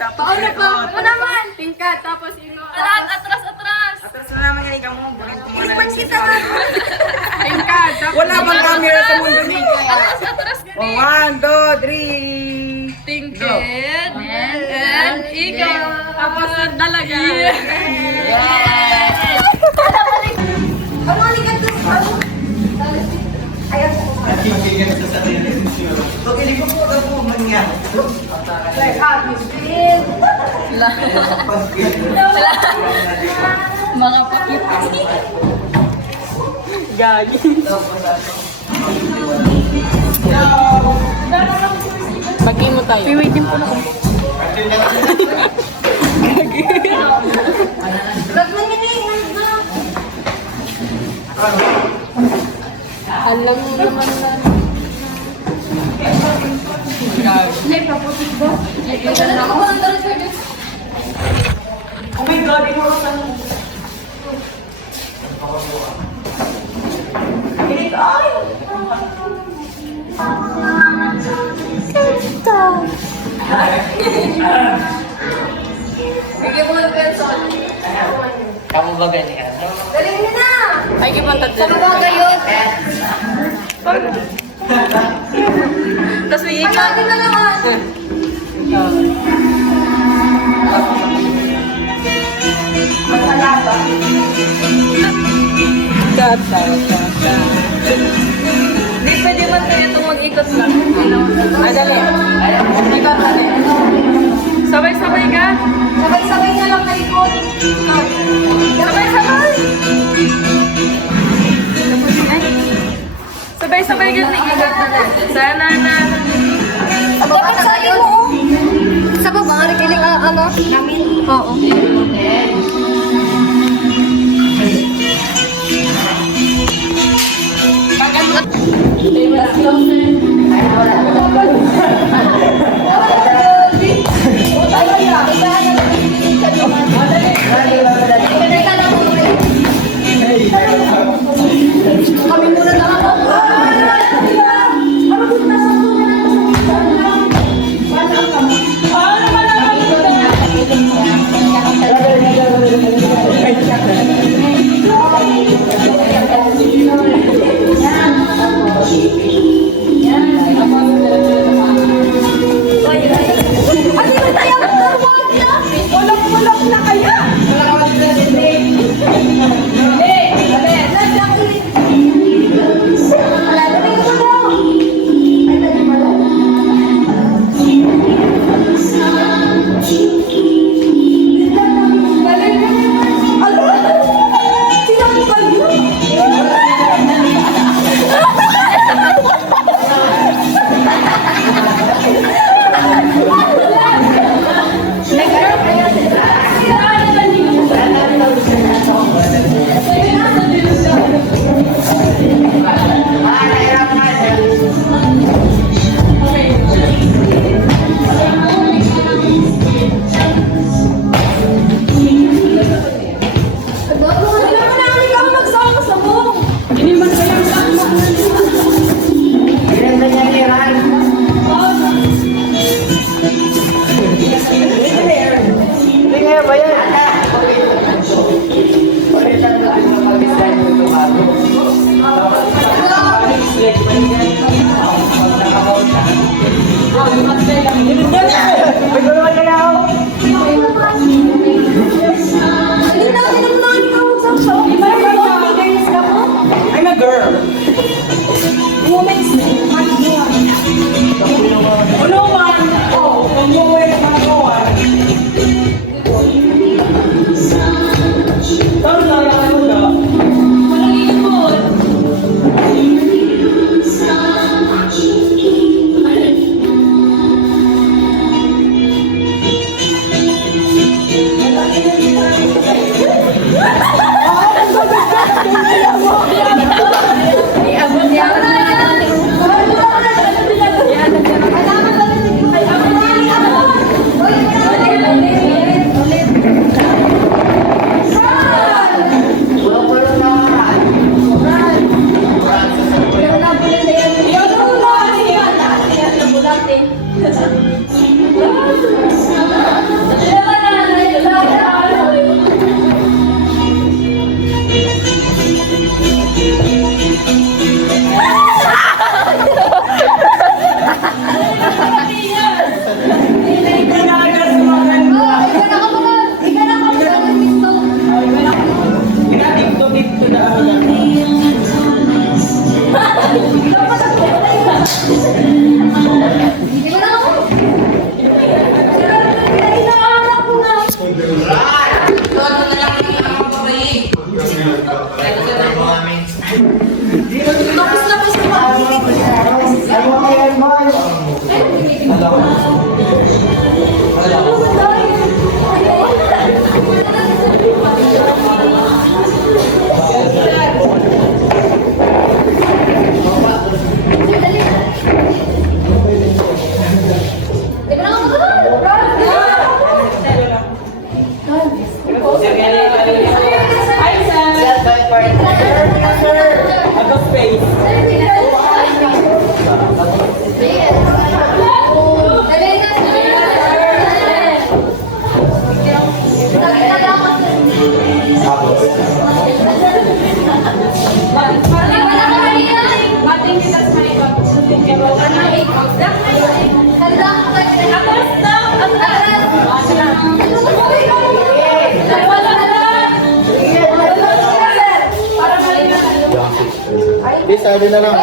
tapos Paano pa? ikot. Ano naman? Tingkat, tapos ino. Atras! Atras na naman yan, ikaw mo. Buling ko muna. Iwan kita nga. Tingkat, tapos Wala bang camera sa mundo ni kaya? Atras! Oh, 1, 2, 3. Tingkit! And ikaw! Tapos dalaga! Ang alikat doon. Ayan. Okay, di ko po na po mangyari. Like, happy feel. Mga pakit. Gagi. Bagay mo tayo. Piwaitin po na ako. Gagawin niya na yung Alam mo naman na. Ay, paputik ba? Oh my God, ikaw sa... Kinig, ay! Bigyan mo ng pencil. Kamu ba ganyan? Galing niya na! Ay, kipantad Sa mga yun. Tapos may ikaw. Pagkakit na naman. Maghalaba. Hindi pwede man tayo itong mag-ikot lang. Ay, dali. Ikot, dali. Sabay-sabay ka. Sabay-sabay na lang kalikot. Sabay-sabay. Sabay-sabay ka ikot na lang. Sana na. Dapat sa akin mo. Sa baba, rikiling ano? Namin? Oo. Kami muna na ako. Walang na kaya. I'm a girl. Women's name. Ano man? Oh, kung mo ay magawa. Tama na lang ano na. Walang ikot. Natin. Ako space. Di, sabi na lang.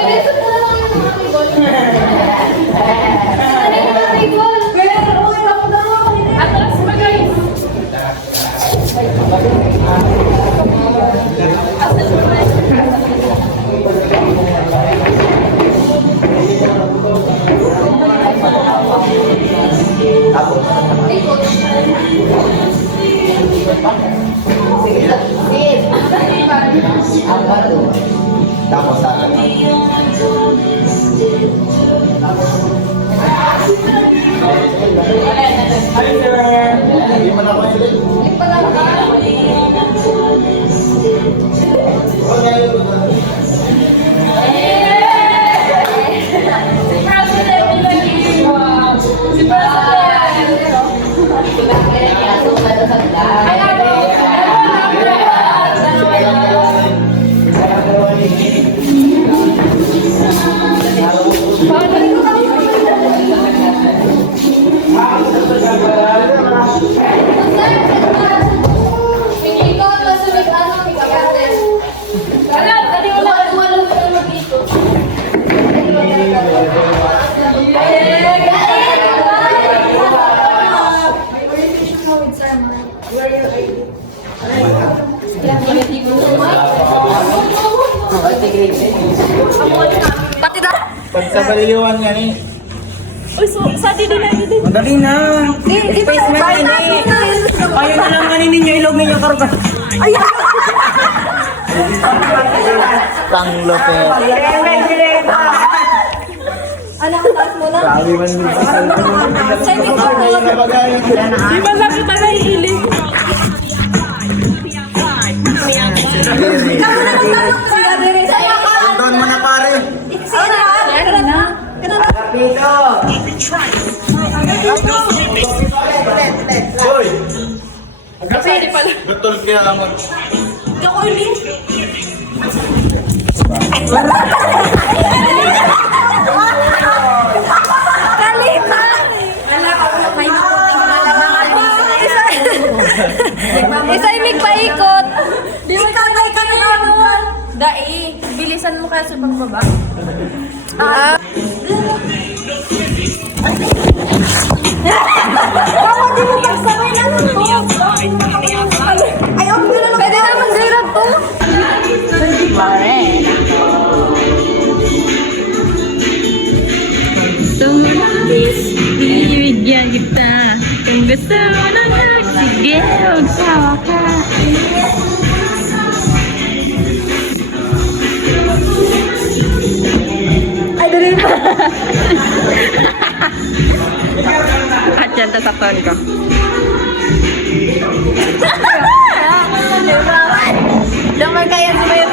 Tapos sa akin. Hi, sir. Hindi mo na ako ulit. Pati na. Pag sa baliyuan nga ni. Madali na. Space man ini. Kayo na lang kanin ninyo, ilog ninyo karugan. Pang Lopez. Anak, taas mo na. Sabi man din sa Sa'yo ikaw na. Di ba sabi pa na iilig? Ikaw na lang tamak. Siya dire. Doon mo na pare. Sino? Kaya na. Hoy! Kasi hindi pala. Betul kaya ang mag... Isa imig paikot. Di ba kakay ka na naman? Dai, bilisan mo kaya sa pagbaba. Pwede naman grab to. Tumatis, bibigyan kita. Kung gusto mo na sige, magsawa ka. Ay, dali pa. At yan, tasaktan ko. Damay kaya sa may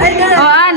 Ay, dali. Oan!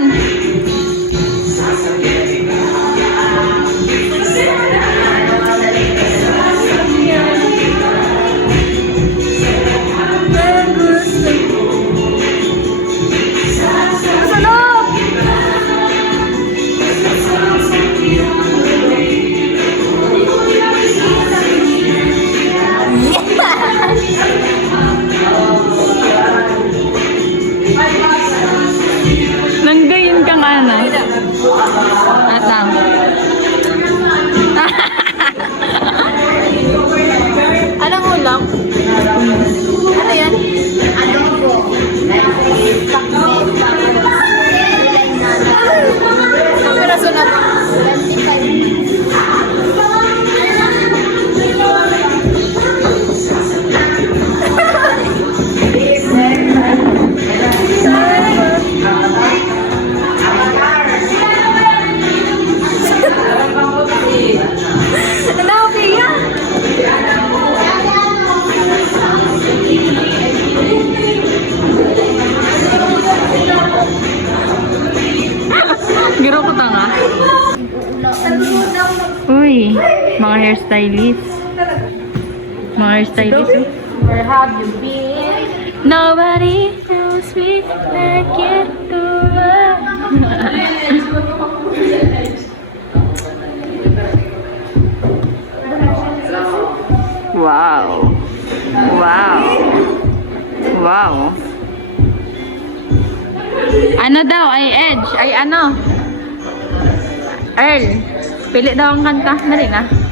Giro ko tanga. Uy, mga hairstylist. Mga hairstylist. Oh. Where have you been? Nobody knows me like you do. Wow. Wow. Wow. Ano daw? Ay Edge? Ay ano? Earl, pili daw ang kanta. Dali na.